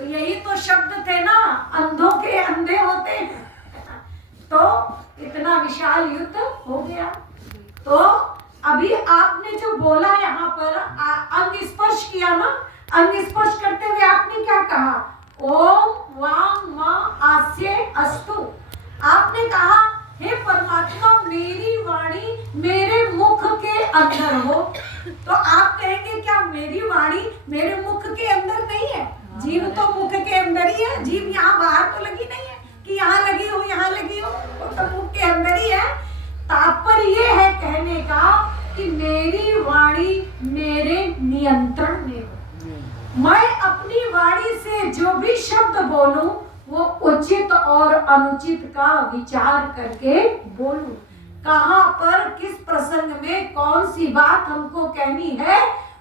तो यही तो शब्द थे ना, अंधों के अंधे होते हैं। तो इतना विशाल युद्ध हो गया। तो अभी आपने जो बोला यहाँ पर अंग स्पर्श किया ना, अंग स्पर्श करते हुए आपने क्या कहा? ओम वाम मा आस्य अस्तु। आपने कहा हे परमात्मा मेरी वाणी मेरे मुख के अंदर हो। तो आप कहेंगे क्या मेरी वाणी मेरे मुख के अंदर नहीं है? जीभ तो मुख के अंदर ही है, जीभ यहाँ बाहर तो लगी नहीं है कि यहाँ लगी हो यहाँ लगी हो, वो तो मुख के अंदर ही है। तात्पर्य है कहने का कि मेरी वाणी मेरे नियंत्रण में हो। मैं अपनी वाणी से जो भी शब्द बोलूं वो उचित और अनुचित का विचार करके बोलूं। कहां पर किस प्रसंग में कौन सी बात हमको कहनी है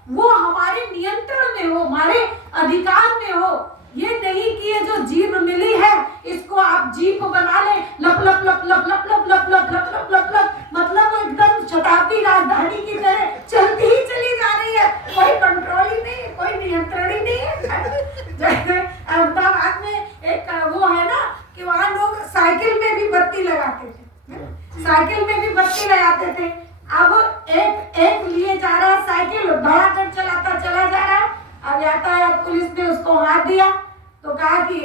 वो हमारे नियंत्रण में हो, हमारे अधिकार में हो। ये नहीं कि ये जो जीभ मिली है इसको आप जीभ बना ले, लप लप लप लप लप लप लप लप लप लप लप लप, मतलब एकदम शताब्दी राजधानी की तरह चलती ही चली जा रही है, कोई कंट्रोल ही नहीं है, कोई नियंत्रण ही नहीं है। जैसे अहमदाबाद में एक वो है ना कि वहाँ लोग साइकिल में भी बत्ती लगाते थे, साइकिल में भी बत्ती लगाते थे। अब एक लिए जा रहा है साइकिल, धड़ाधड़ चलाता चला जा रहा है। अब यातायात पुलिस ने उसको हाथ दिया तो कहा कि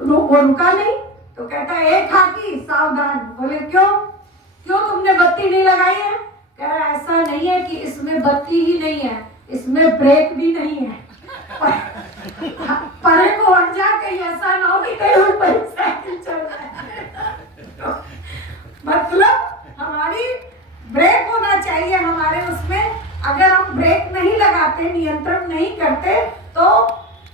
वो रुका नहीं, तो कहता है एक खाकी सावधान। बोले क्यों तुमने बत्ती नहीं लगाई है? कह रहा ऐसा नहीं है कि इसमें बत्ती ही नहीं है, इसमें ब्रेक भी नहीं है। परे को हट जा, कहीं ऐसा ना हो कि कहीं ऊपर साइकिल चल रहा है। मतलब हमारी ब्रेक होना चाहिए हमारे उसमें। अगर हम ब्रेक नहीं लगाते, नियंत्रण नहीं करते तो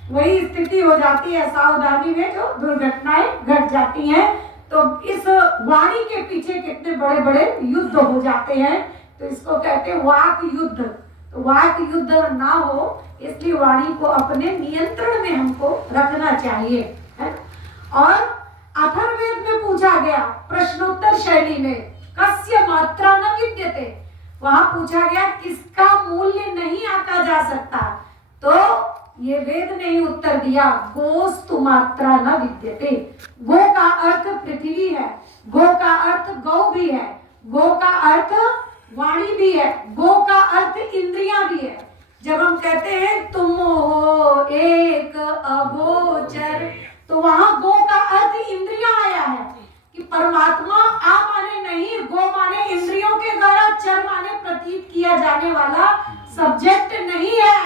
वही स्थिति हो जाती है, सावधानी में जो दुर्घटनाएं घट जाती हैं। तो इस वाणी के पीछे कितने बड़े बड़े युद्ध हो जाते हैं। तो इसको कहते हैं वाक युद्ध। तो वाक युद्ध ना हो इसलिए वाणी को अपने नियंत्रण में हमको रखना चाहिए, है। और अथर्ववेद में पूछा गया प्रश्नोत्तर शैली में, कस्य मात्रा न विद्यते। वहां पूछा गया किसका मूल्य नहीं आंका जा सकता। तो ये वेद ने ही उत्तर दिया, गोस्तु मात्रा न विद्यते। गो का अर्थ पृथ्वी है, गो का अर्थ गौ भी है, गो का अर्थ वाणी भी है, गो का अर्थ इंद्रियां भी है। जब हम कहते हैं तुम हो एक अगोचर, तो वहां गो का अर्थ इंद्रियां आया है कि परमात्मा आ माने नहीं, गो माने इंद्रियों के द्वारा, चर माने प्रतीत किया जाने वाला सब्जेक्ट नहीं है।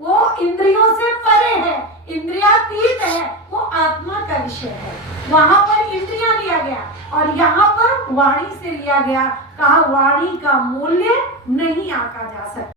वो इंद्रियों से परे है, इंद्रियातीत है, वो आत्मा का विषय है। वहां पर इंद्रियां लिया गया और यहाँ पर वाणी से लिया गया। कहा वाणी का मूल्य नहीं आंका जा सकता।